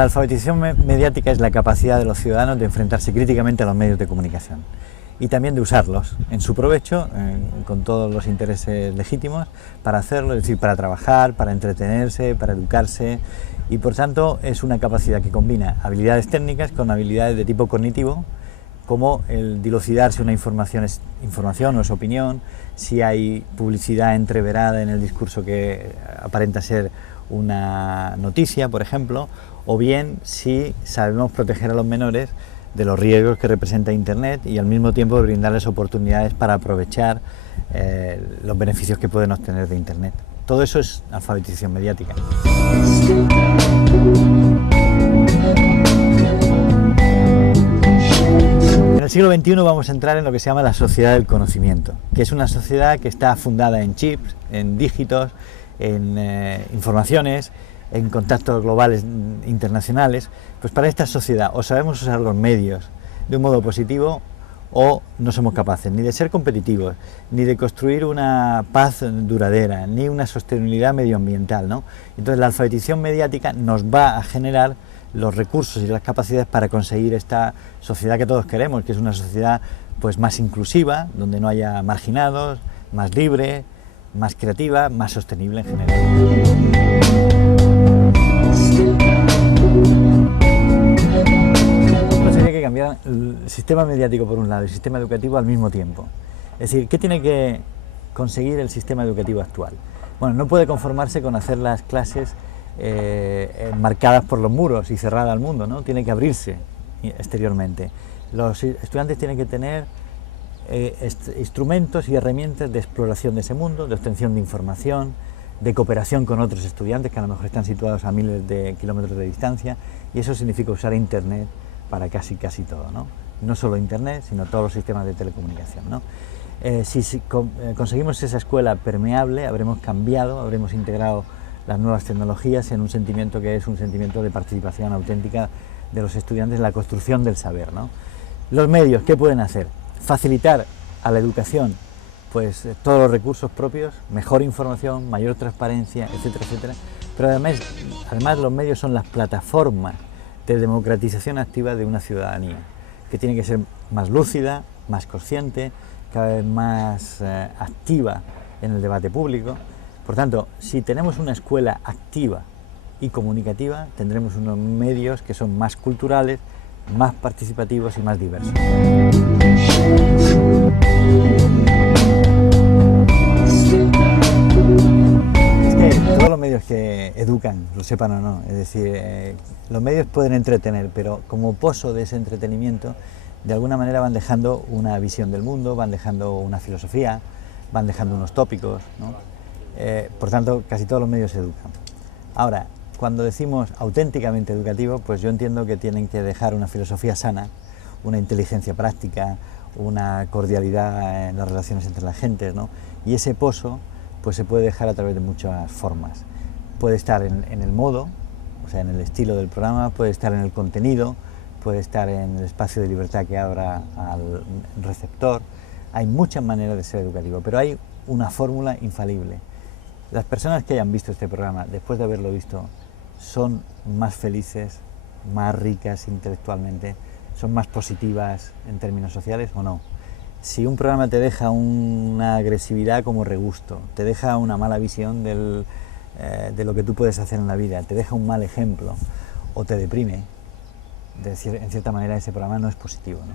la alfabetización mediática es la capacidad de los ciudadanos de enfrentarse críticamente a los medios de comunicación y también de usarlos en su provecho, con todos los intereses legítimos para hacerlo, es decir, para trabajar, para entretenerse, para educarse, y por tanto es una capacidad que combina habilidades técnicas con habilidades de tipo cognitivo, como el dilucidar si una información es información o es opinión, si hay publicidad entreverada en el discurso que aparenta ser una noticia, por ejemplo, o bien si sabemos proteger a los menores de los riesgos que representa Internet y al mismo tiempo brindarles oportunidades para aprovechar los beneficios que pueden obtener de Internet. Todo eso es alfabetización mediática. En el siglo XXI vamos a entrar en lo que se llama la sociedad del conocimiento, que es una sociedad que está fundada en chips, en dígitos, en informaciones, en contactos globales internacionales. Pues para esta sociedad o sabemos usar los medios de un modo positivo o no somos capaces ni de ser competitivos, ni de construir una paz duradera, ni una sostenibilidad medioambiental, ¿no? Entonces la alfabetización mediática nos va a generar los recursos y las capacidades para conseguir esta sociedad que todos queremos, que es una sociedad pues más inclusiva, donde no haya marginados, más libre, más creativa, más sostenible en general. Sería que cambiar el sistema mediático por un lado y el sistema educativo al mismo tiempo. Es decir, ¿qué tiene que conseguir el sistema educativo actual? Bueno, no puede conformarse con hacer las clases marcadas por los muros y cerrada al mundo, ¿no? Tiene que abrirse exteriormente. Los estudiantes tienen que tener instrumentos y herramientas de exploración de ese mundo, de obtención de información, de cooperación con otros estudiantes que a lo mejor están situados a miles de kilómetros de distancia, y eso significa usar Internet para casi todo, ¿no? No solo Internet, sino todos los sistemas de telecomunicación, ¿no? Si conseguimos esa escuela permeable, habremos cambiado, habremos integrado las nuevas tecnologías en un sentimiento que es un sentimiento de participación auténtica de los estudiantes en la construcción del saber, ¿no? Los medios, ¿qué pueden hacer? Facilitar a la educación pues todos los recursos propios, mejor información, mayor transparencia, etcétera, etcétera, pero además los medios son las plataformas de democratización activa de una ciudadanía, que tiene que ser más lúcida, más consciente, cada vez más activa en el debate público. Por tanto, si tenemos una escuela activa y comunicativa, tendremos unos medios que son más culturales, más participativos y más diversos. Es que todos los medios que educan, lo sepan o no, es decir, los medios pueden entretener, pero como pozo de ese entretenimiento, de alguna manera van dejando una visión del mundo, van dejando una filosofía, van dejando unos tópicos, ¿no? Por tanto, casi todos los medios educan. Ahora, cuando decimos auténticamente educativo, pues yo entiendo que tienen que dejar una filosofía sana, una inteligencia práctica, una cordialidad en las relaciones entre las gentes, ¿no? Y ese pozo pues se puede dejar a través de muchas formas. Puede estar en el modo, o sea, en el estilo del programa, puede estar en el contenido, puede estar en el espacio de libertad que abra al receptor. Hay muchas maneras de ser educativo, pero hay una fórmula infalible. Las personas que hayan visto este programa, después de haberlo visto, son más felices, más ricas intelectualmente, son más positivas en términos sociales o no. Si un programa te deja una agresividad como regusto, te deja una mala visión de lo que tú puedes hacer en la vida, te deja un mal ejemplo o te deprime, en cierta manera ese programa no es positivo, ¿no?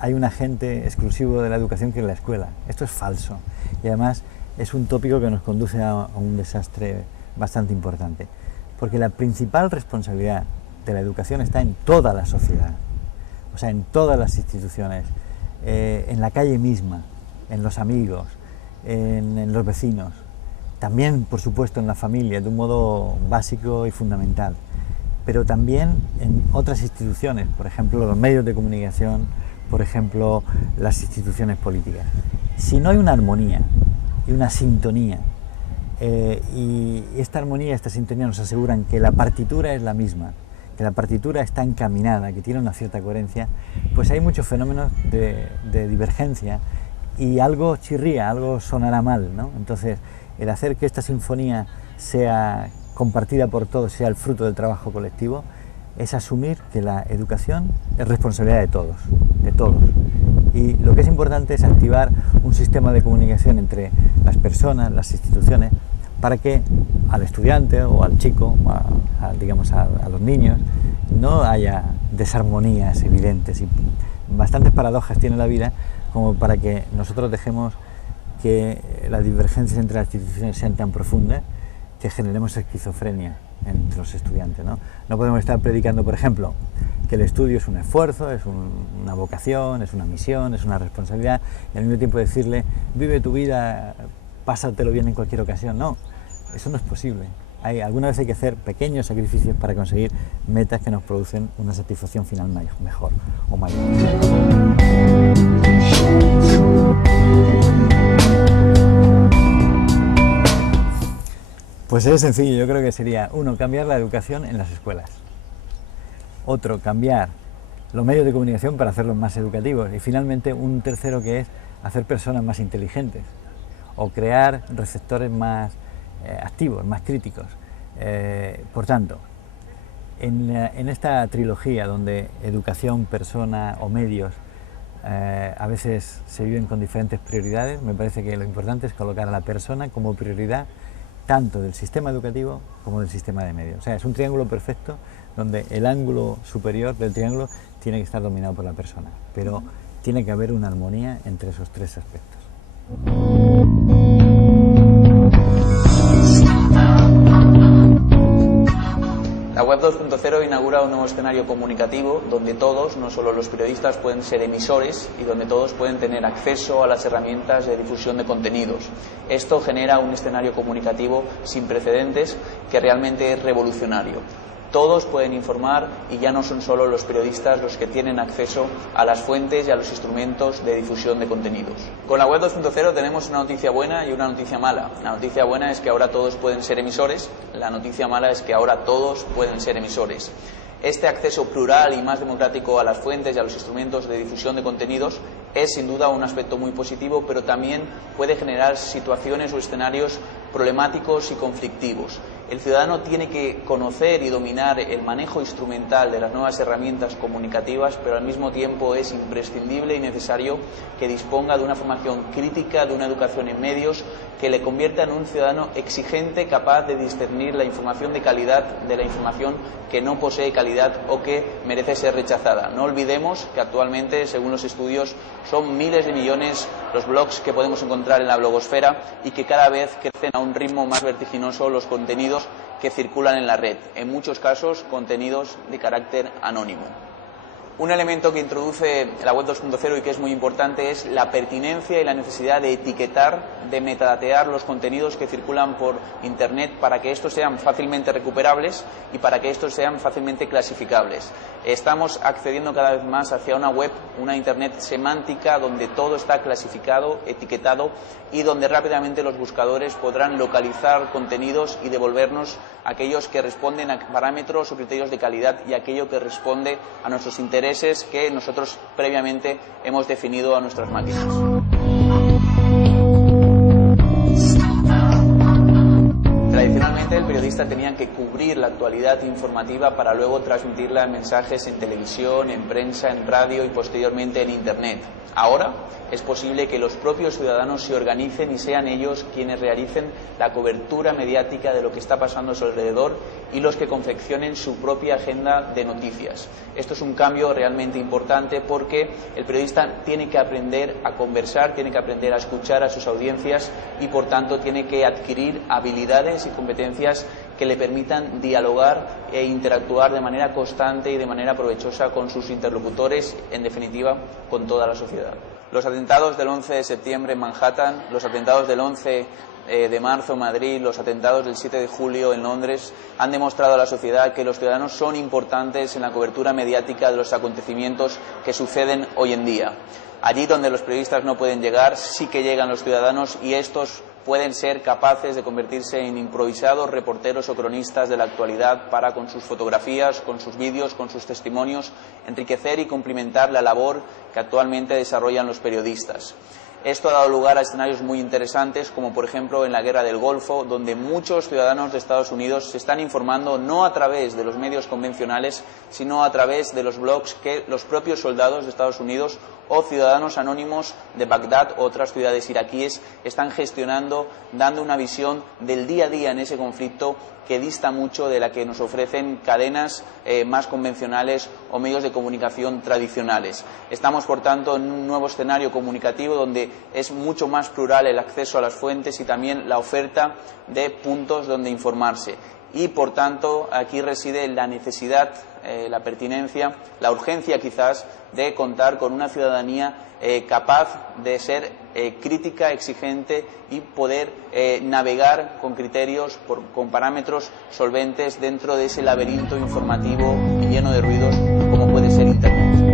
Hay un agente exclusivo de la educación que es la escuela. Esto es falso y además es un tópico que nos conduce a un desastre bastante importante, porque la principal responsabilidad de la educación está en toda la sociedad, o sea, en todas las instituciones, en la calle misma, en los amigos, en los vecinos, también, por supuesto, en la familia, de un modo básico y fundamental, pero también en otras instituciones, por ejemplo, los medios de comunicación, por ejemplo, las instituciones políticas. Si no hay una armonía y una sintonía, y esta armonía y esta sintonía nos aseguran que la partitura es la misma, que la partitura está encaminada, que tiene una cierta coherencia, pues hay muchos fenómenos de divergencia y algo chirría, algo sonará mal, ¿no? Entonces, el hacer que esta sinfonía sea compartida por todos, sea el fruto del trabajo colectivo, es asumir que la educación es responsabilidad de todos, de todos. Y lo que es importante es activar un sistema de comunicación entre las personas, las instituciones, para que al estudiante o al chico, digamos a los niños, no haya desarmonías evidentes y bastantes paradojas tiene la vida como para que nosotros dejemos que las divergencias entre las instituciones sean tan profundas que generemos esquizofrenia entre los estudiantes, ¿no? No podemos estar predicando, por ejemplo, que el estudio es un esfuerzo, es una vocación, es una misión, es una responsabilidad, y al mismo tiempo decirle, vive tu vida, pásatelo bien en cualquier ocasión. No, eso no es posible. Alguna vez hay que hacer pequeños sacrificios para conseguir metas que nos producen una satisfacción final mejor o mayor. Pues es sencillo, yo creo que sería, uno, cambiar la educación en las escuelas. Otro, cambiar los medios de comunicación para hacerlos más educativos. Y finalmente, un tercero que es hacer personas más inteligentes o crear receptores más activos, más críticos. Por tanto, en esta trilogía donde educación, persona o medios a veces se viven con diferentes prioridades, me parece que lo importante es colocar a la persona como prioridad tanto del sistema educativo como del sistema de medios. O sea, es un triángulo perfecto donde el ángulo superior del triángulo tiene que estar dominado por la persona, pero tiene que haber una armonía entre esos tres aspectos. La web 2.0 inaugura un nuevo escenario comunicativo donde todos, no solo los periodistas, pueden ser emisores y donde todos pueden tener acceso a las herramientas de difusión de contenidos. Esto genera un escenario comunicativo sin precedentes que realmente es revolucionario. Todos pueden informar y ya no son solo los periodistas los que tienen acceso a las fuentes y a los instrumentos de difusión de contenidos. Con la web 2.0 tenemos una noticia buena y una noticia mala. La noticia buena es que ahora todos pueden ser emisores, la noticia mala es que ahora todos pueden ser emisores. Este acceso plural y más democrático a las fuentes y a los instrumentos de difusión de contenidos es sin duda un aspecto muy positivo, pero también puede generar situaciones o escenarios problemáticos y conflictivos. El ciudadano tiene que conocer y dominar el manejo instrumental de las nuevas herramientas comunicativas, pero al mismo tiempo es imprescindible y necesario que disponga de una formación crítica, de una educación en medios que le convierta en un ciudadano exigente, capaz de discernir la información de calidad de la información que no posee calidad o que merece ser rechazada. No olvidemos que actualmente, según los estudios, son miles de millones los blogs que podemos encontrar en la blogosfera y que cada vez crecen a un ritmo más vertiginoso los contenidos que circulan en la red, en muchos casos contenidos de carácter anónimo. Un elemento que introduce la web 2.0 y que es muy importante es la pertinencia y la necesidad de etiquetar, de metadatear los contenidos que circulan por Internet para que estos sean fácilmente recuperables y para que estos sean fácilmente clasificables. Estamos accediendo cada vez más hacia una web, una Internet semántica donde todo está clasificado, etiquetado y donde rápidamente los buscadores podrán localizar contenidos y devolvernos aquellos que responden a parámetros o criterios de calidad y aquello que responde a nuestros intereses que nosotros previamente hemos definido a nuestras máquinas. Tradicionalmente el periodista tenía que cubrir la actualidad informativa para luego transmitirla en mensajes en televisión, en prensa, en radio y posteriormente en Internet. Ahora es posible que los propios ciudadanos se organicen y sean ellos quienes realicen la cobertura mediática de lo que está pasando a su alrededor y los que confeccionen su propia agenda de noticias. Esto es un cambio realmente importante porque el periodista tiene que aprender a conversar, tiene que aprender a escuchar a sus audiencias y por tanto tiene que adquirir habilidades y competencias que le permitan dialogar e interactuar de manera constante y de manera provechosa con sus interlocutores, en definitiva, con toda la sociedad. Los atentados del 11 de septiembre en Manhattan, los atentados del 11 de marzo en Madrid, los atentados del 7 de julio en Londres han demostrado a la sociedad que los ciudadanos son importantes en la cobertura mediática de los acontecimientos que suceden hoy en día. Allí donde los periodistas no pueden llegar, sí que llegan los ciudadanos y estos pueden ser capaces de convertirse en improvisados reporteros o cronistas de la actualidad para, con sus fotografías, con sus vídeos, con sus testimonios, enriquecer y complementar la labor que actualmente desarrollan los periodistas. Esto ha dado lugar a escenarios muy interesantes, como por ejemplo en la guerra del Golfo, donde muchos ciudadanos de Estados Unidos se están informando no a través de los medios convencionales, sino a través de los blogs que los propios soldados de Estados Unidos o ciudadanos anónimos de Bagdad u otras ciudades iraquíes están gestionando, dando una visión del día a día en ese conflicto que dista mucho de la que nos ofrecen cadenas más convencionales o medios de comunicación tradicionales. Estamos, por tanto, en un nuevo escenario comunicativo donde es mucho más plural el acceso a las fuentes y también la oferta de puntos donde informarse. Y, por tanto, aquí reside la necesidad, la pertinencia, la urgencia quizás de contar con una ciudadanía capaz de ser crítica, exigente y poder navegar con criterios, con parámetros solventes dentro de ese laberinto informativo y lleno de ruidos como puede ser Internet.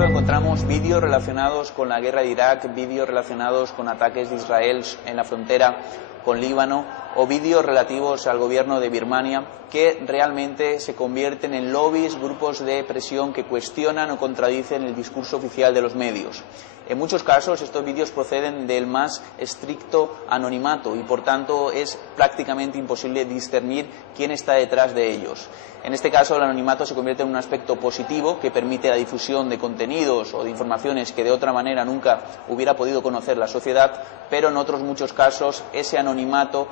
Encontramos vídeos relacionados con la guerra de Irak, vídeos relacionados con ataques de Israel en la frontera con Líbano o vídeos relativos al gobierno de Birmania que realmente se convierten en lobbies, grupos de presión que cuestionan o contradicen el discurso oficial de los medios. En muchos casos estos vídeos proceden del más estricto anonimato y por tanto es prácticamente imposible discernir quién está detrás de ellos. En este caso el anonimato se convierte en un aspecto positivo que permite la difusión de contenidos o de informaciones que de otra manera nunca hubiera podido conocer la sociedad, pero en otros muchos casos ese anonimato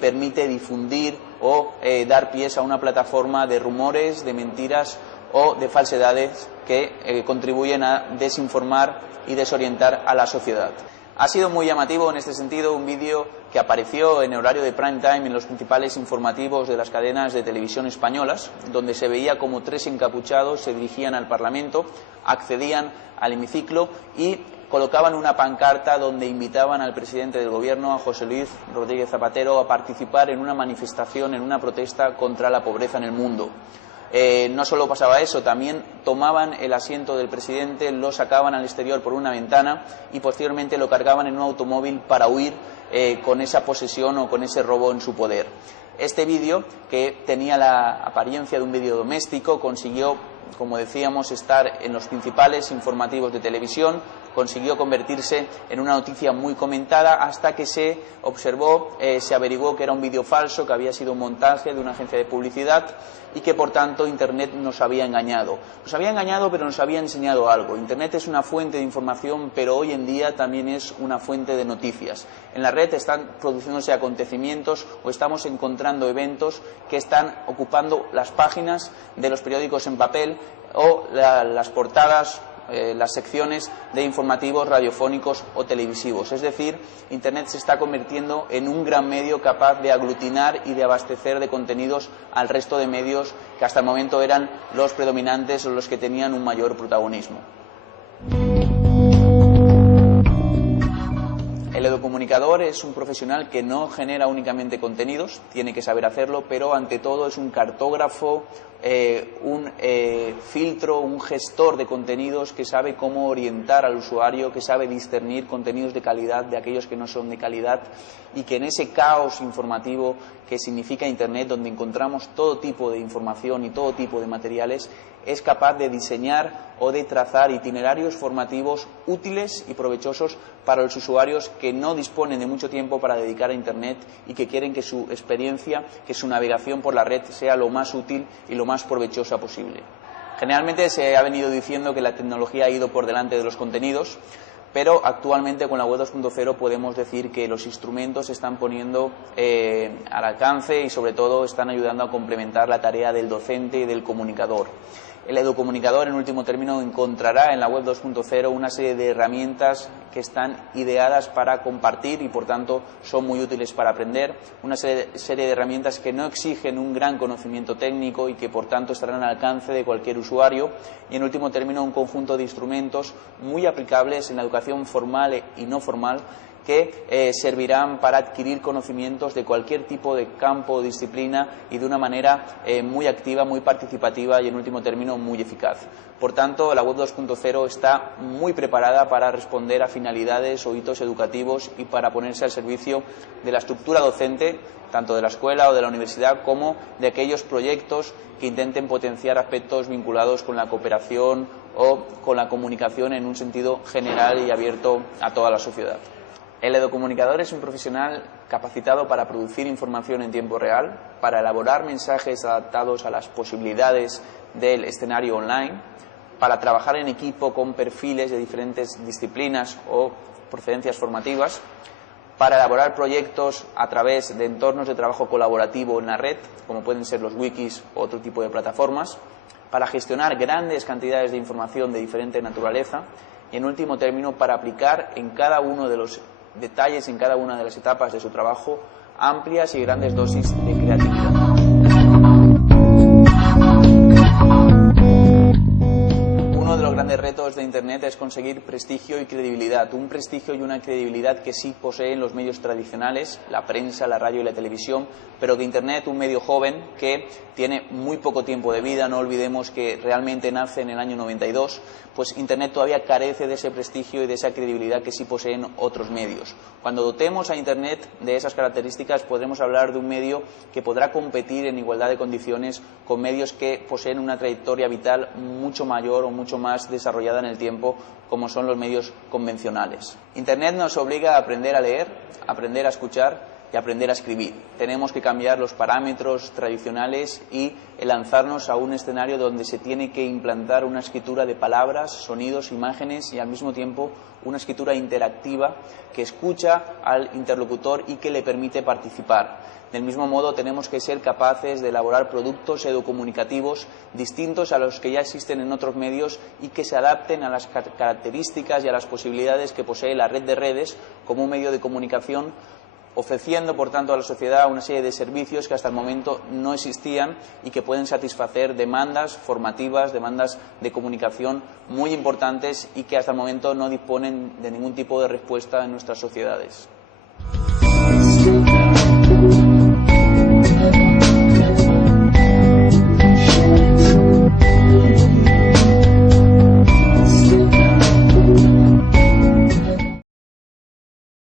permite difundir o dar pies a una plataforma de rumores, de mentiras o de falsedades que contribuyen a desinformar y desorientar a la sociedad. Ha sido muy llamativo en este sentido un vídeo que apareció en horario de prime time en los principales informativos de las cadenas de televisión españolas, donde se veía como 3 encapuchados se dirigían al Parlamento, accedían al hemiciclo y colocaban una pancarta donde invitaban al presidente del gobierno, a José Luis Rodríguez Zapatero, a participar en una manifestación, en una protesta contra la pobreza en el mundo. No solo pasaba eso, también tomaban el asiento del presidente, lo sacaban al exterior por una ventana y posteriormente lo cargaban en un automóvil para huir con esa posesión o con ese robo en su poder. Este vídeo, que tenía la apariencia de un vídeo doméstico, consiguió, como decíamos, estar en los principales informativos de televisión, consiguió convertirse en una noticia muy comentada hasta que se observó, se averiguó que era un vídeo falso, que había sido un montaje de una agencia de publicidad y que por tanto Internet nos había engañado. Nos había engañado, pero nos había enseñado algo. Internet es una fuente de información, pero hoy en día también es una fuente de noticias. En la red están produciéndose acontecimientos o estamos encontrando eventos que están ocupando las páginas de los periódicos en papel o las portadas, las secciones de informativos radiofónicos o televisivos. Es decir, Internet se está convirtiendo en un gran medio capaz de aglutinar y de abastecer de contenidos al resto de medios que hasta el momento eran los predominantes o los que tenían un mayor protagonismo. El educomunicador es un profesional que no genera únicamente contenidos, tiene que saber hacerlo, pero ante todo es un cartógrafo, un filtro, un gestor de contenidos que sabe cómo orientar al usuario, que sabe discernir contenidos de calidad de aquellos que no son de calidad y que en ese caos informativo que significa Internet, donde encontramos todo tipo de información y todo tipo de materiales, es capaz de diseñar o de trazar itinerarios formativos útiles y provechosos para los usuarios que no disponen de mucho tiempo para dedicar a Internet y que quieren que su experiencia, que su navegación por la red sea lo más útil y lo más provechosa posible. Generalmente se ha venido diciendo que la tecnología ha ido por delante de los contenidos, pero actualmente con la web 2.0 podemos decir que los instrumentos se están poniendo al alcance y sobre todo están ayudando a complementar la tarea del docente y del comunicador. El educomunicador, en último término, encontrará en la web 2.0 una serie de herramientas que están ideadas para compartir y, por tanto, son muy útiles para aprender. Una serie de herramientas que no exigen un gran conocimiento técnico y que, por tanto, estarán al alcance de cualquier usuario. Y, en último término, un conjunto de instrumentos muy aplicables en la educación formal y no formal que servirán para adquirir conocimientos de cualquier tipo de campo o disciplina y de una manera muy activa, muy participativa y, en último término, muy eficaz. Por tanto, la Web 2.0 está muy preparada para responder a finalidades o hitos educativos y para ponerse al servicio de la estructura docente, tanto de la escuela o de la universidad, como de aquellos proyectos que intenten potenciar aspectos vinculados con la cooperación o con la comunicación en un sentido general y abierto a toda la sociedad. El educomunicador es un profesional capacitado para producir información en tiempo real, para elaborar mensajes adaptados a las posibilidades del escenario online, para trabajar en equipo con perfiles de diferentes disciplinas o procedencias formativas, para elaborar proyectos a través de entornos de trabajo colaborativo en la red, como pueden ser los wikis o otro tipo de plataformas, para gestionar grandes cantidades de información de diferente naturaleza y, en último término, para aplicar en cada uno de los detalles, en cada una de las etapas de su trabajo, amplias y grandes dosis de creatividad. Uno de los grandes retos de Internet es conseguir prestigio y credibilidad, un prestigio y una credibilidad que sí poseen los medios tradicionales, la prensa, la radio y la televisión, pero que Internet, un medio joven que tiene muy poco tiempo de vida, no olvidemos que realmente nace en el año 92, pues Internet todavía carece de ese prestigio y de esa credibilidad que sí poseen otros medios. Cuando dotemos a Internet de esas características, podremos hablar de un medio que podrá competir en igualdad de condiciones con medios que poseen una trayectoria vital mucho mayor o mucho más desarrollada en el tiempo, como son los medios convencionales. Internet nos obliga a aprender a leer, a aprender a escuchar y aprender a escribir. Tenemos que cambiar los parámetros tradicionales y lanzarnos a un escenario donde se tiene que implantar una escritura de palabras, sonidos, imágenes y, al mismo tiempo, una escritura interactiva que escucha al interlocutor y que le permite participar. Del mismo modo, tenemos que ser capaces de elaborar productos educomunicativos distintos a los que ya existen en otros medios y que se adapten a las características y a las posibilidades que posee la red de redes como un medio de comunicación, ofreciendo, por tanto, a la sociedad una serie de servicios que hasta el momento no existían y que pueden satisfacer demandas formativas, demandas de comunicación muy importantes y que hasta el momento no disponen de ningún tipo de respuesta en nuestras sociedades.